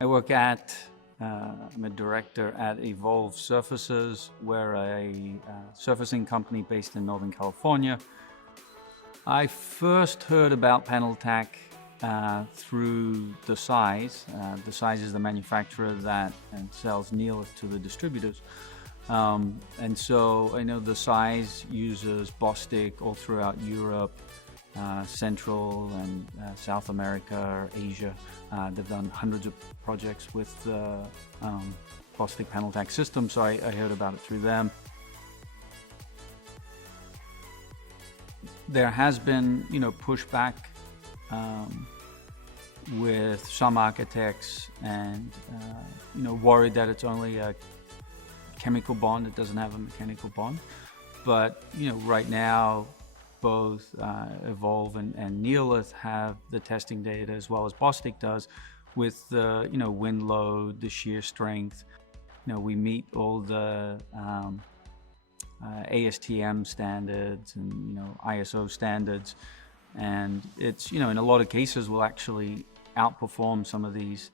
I work at, I'm a director at Evolv Surfaces. We're a surfacing company based in Northern California. I first heard about PanelTack through Adhesives. Adhesives is the manufacturer that sells Neolith to the distributors. And so I know Adhesives uses Bostik all throughout Europe, Central and South America, Asia. They've done hundreds of projects with the Bostik PanelTack system, so I heard about it through them. There has been, pushback with some architects and, worried that it's only a chemical bond, it doesn't have a mechanical bond. But, right now, both Evolv and Neolith have the testing data as well as Bostik does with the, wind load, the shear strength. We meet all the ASTM standards and, ISO standards. And it's, in a lot of cases will actually outperform some of these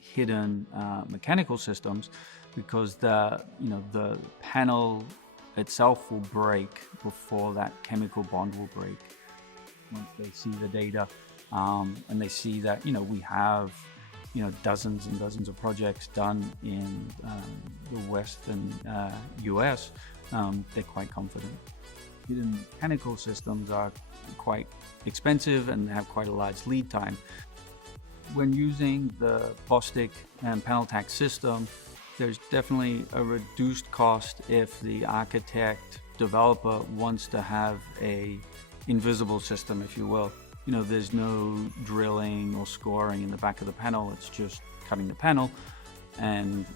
hidden mechanical systems because the panel itself will break before that chemical bond will break. Once they see the data and they see that, we have, dozens and dozens of projects done in the Western US, they're quite confident. Hidden mechanical systems are quite expensive and have quite a large lead time. When using the Bostik and PanelTack system, there's definitely a reduced cost if the architect developer wants to have a invisible system, if you will. There's no drilling or scoring in the back of the panel. It's just cutting the panel and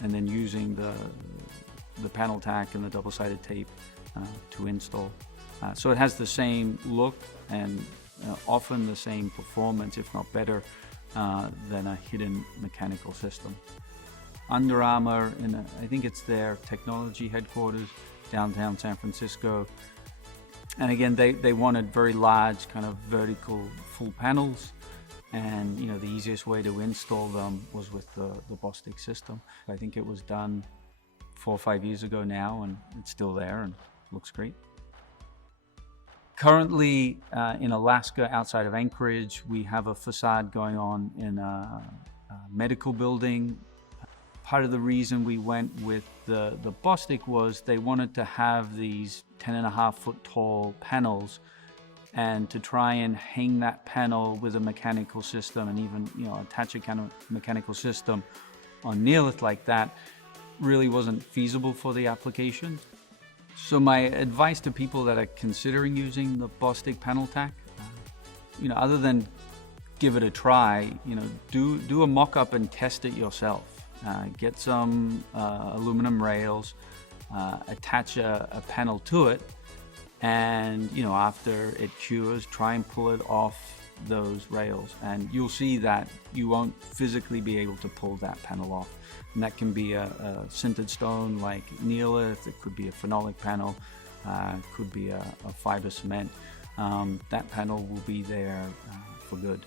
then using the PanelTack and the double-sided tape to install. So it has the same look and often the same performance, if not better, than a hidden mechanical system. Under Armour, I think it's their technology headquarters, downtown San Francisco. And again, they wanted very large kind of vertical full panels. And the easiest way to install them was with the Bostik system. I think it was done 4 or 5 years ago now, and it's still there and looks great. Currently in Alaska, outside of Anchorage, we have a facade going on in a medical building. Part of the reason we went with the Bostik was they wanted to have these 10.5-foot tall panels and to try and hang that panel with a mechanical system and even attach a kind of mechanical system on Neolith like that really wasn't feasible for the application. So my advice to people that are considering using the Bostik PanelTack, other than give it a try, do a mock-up and test it yourself. Get some aluminum rails, attach a panel to it, and after it cures, try and pull it off those rails, and you'll see that you won't physically be able to pull that panel off. And that can be a sintered stone like Neolith, it could be a phenolic panel, it could be a fiber cement. That panel will be there for good.